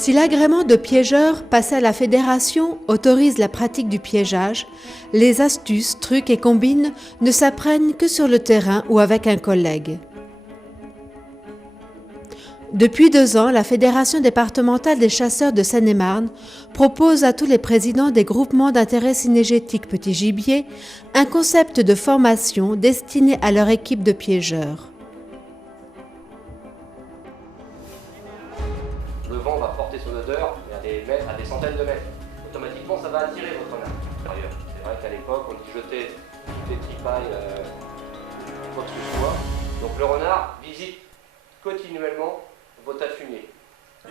Si l'agrément de piégeur passé à la fédération autorise la pratique du piégeage, les astuces, trucs et combines ne s'apprennent que sur le terrain ou avec un collègue. Depuis 2 ans, la Fédération départementale des chasseurs de Seine-et-Marne propose à tous les présidents des groupements d'intérêt cynégétique petit gibier un concept de formation destiné à leur équipe de piégeurs. Le vent va porter son odeur à des mètres, à des centaines de mètres. Automatiquement, ça va attirer votre renard. C'est vrai qu'à l'époque, on y jetait toutes les tripailles, quoi que ce soit. Donc le renard visite continuellement vos tas de fumier.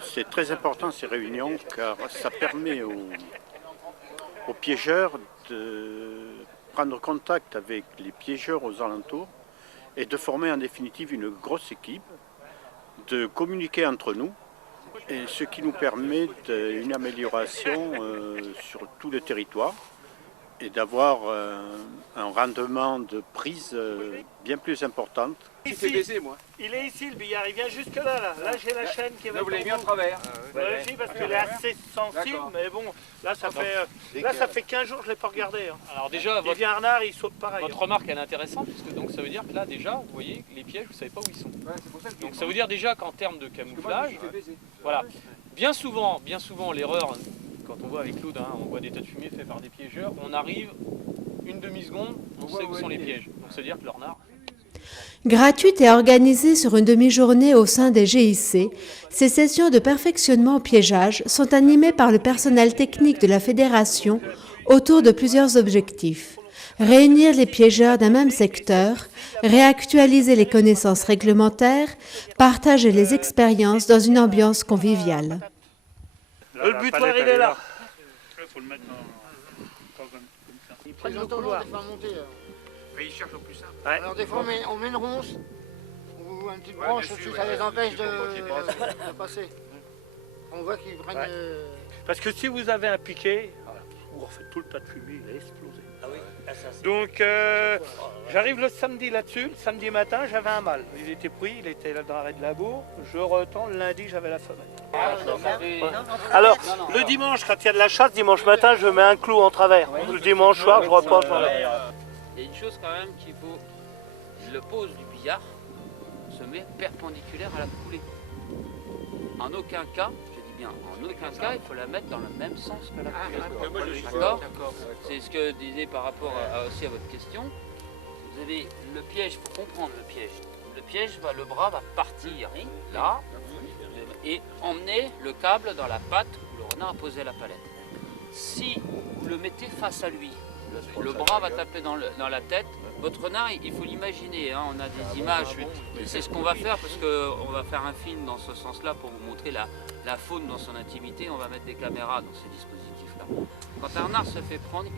C'est très important ces réunions car ça permet aux piégeurs de prendre contact avec les piégeurs aux alentours et de former en définitive une grosse équipe, de communiquer entre nous, et ce qui nous permet une amélioration sur tout le territoire et d'avoir un rendement de prise bien plus important. Il fait baisser, moi. Il est ici, le billard, il vient jusque là. Là j'ai la chaîne qui va. Vous l'avez mis en travers. Oui, parce qu'il est assez sensible, mais bon, là ça fait 15 jours que je ne l'ai pas regardé. Hein. Alors déjà, il vient renard, il saute pareil. Votre remarque elle est intéressante, parce que donc ça veut dire que là déjà, vous voyez, les pièges, vous ne savez pas où ils sont. Donc ça veut dire déjà qu'en termes de camouflage, voilà, bien souvent l'erreur, quand on voit avec Claude, hein, on voit des tas de fumée faits par des piégeurs, on arrive une demi-seconde, on sait où sont les pièges. Donc ça veut dire que le renard... Gratuite et organisée sur une demi-journée au sein des GIC, ces sessions de perfectionnement au piégeage sont animées par le personnel technique de la Fédération autour de plusieurs objectifs. Réunir les piégeurs d'un même secteur, réactualiser les connaissances réglementaires, partager les expériences dans une ambiance conviviale. Le butoir, il est là. Il faut le mettre comme ça. Il prend le couloir. Mais il cherche au plus simple. Ouais. Alors des fois on met une ronce ou une petite branche dessus, si ça les empêche de passer. On voit qu'ils prennent... Parce que si vous avez un piquet, en fait tout le tas de fumée, il a explosé. Ah oui. Donc j'arrive le samedi là-dessus, le samedi matin j'avais un mâle. Il était pris, il était là dans l'arrêt de labour. Je retends, le lundi j'avais la femelle. Alors le dimanche quand il y a de la chasse, dimanche matin je mets un clou en travers. Le dimanche soir je reporte. Il y a une chose quand même qu'il faut, le pose du billard se met perpendiculaire à la coulée. En aucun cas, je dis bien, en aucun cas, il faut la mettre dans le même sens que la coulée. D'accord ? C'est ce que je disais par rapport aussi à votre question. Vous avez le piège, il faut comprendre le piège. Le piège, le bras va partir là et emmener le câble dans la patte où le renard a posé la palette. Si vous le mettez face à lui, le bras va taper dans la tête. Votre renard, il faut l'imaginer, hein, on a des images, c'est ce qu'on va faire parce qu'on va faire un film dans ce sens-là pour vous montrer la faune dans son intimité, on va mettre des caméras dans ces dispositifs-là. Quand un renard se fait prendre,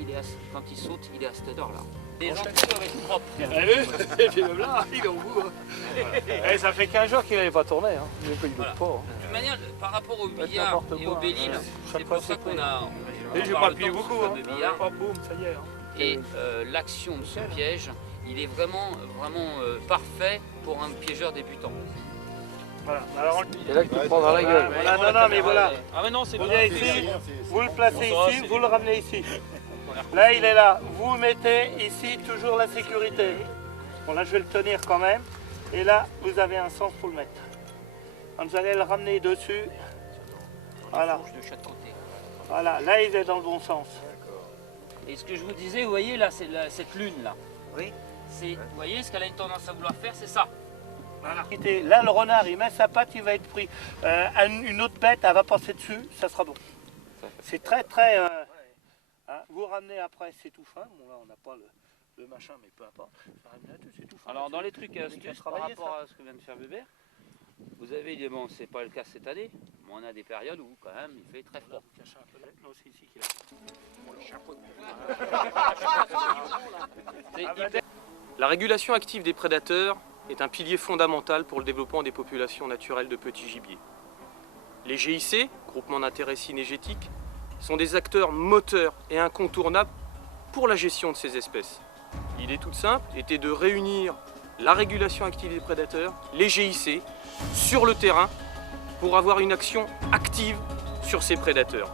quand il saute, il est à cette hauteur-là. Les gens doivent être propres. Et puis même là, il est au bout. Et ça fait 15 jours qu'il n'avait pas tourné, hein. Il n'est pas. De toute manière, par rapport au billard et au Belle-Île, c'est pour ça qu'on a... Et j'ai pas plié beaucoup, hein. De billard. Boum, ça y est. Hein. Et l'action de ce piège, il est vraiment parfait pour un piégeur débutant. Voilà. Alors, C'est là que tu te prends dans la gueule. voilà, non, mais voilà. Ah mais non, c'est Vous bien. venez ici, vous le placez ici, vous le ramenez ici. Là, il est là. Vous mettez ici toujours la sécurité. Bon, là, je vais le tenir quand même. Et là, vous avez un sens pour le mettre. Quand vous allez le ramener dessus, voilà. De chaque côté. Voilà, là, il est dans le bon sens. Et ce que je vous disais, vous voyez là, c'est cette lune là. Oui. Vous voyez ce qu'elle a une tendance à vouloir faire, c'est ça. Voilà. Là, le renard, il met sa patte, il va être pris. Une autre bête, elle va passer dessus, ça sera bon. C'est très, très... hein, vous ramenez après, c'est tout fin. Bon, là, on n'a pas le machin, mais peu importe. C'est tout fin. Alors dans les trucs et astuces par rapport à ce que vient de faire Bébert, vous avez des bon, c'est pas le cas cette année, mais on a des périodes où quand même il fait très froid. La régulation active des prédateurs est un pilier fondamental pour le développement des populations naturelles de petits gibiers. Les GIC, groupements d'intérêt cynégétique, sont des acteurs moteurs et incontournables pour la gestion de ces espèces. L'idée toute simple était de réunir la régulation active des prédateurs, les GIC, sur le terrain pour avoir une action active sur ces prédateurs.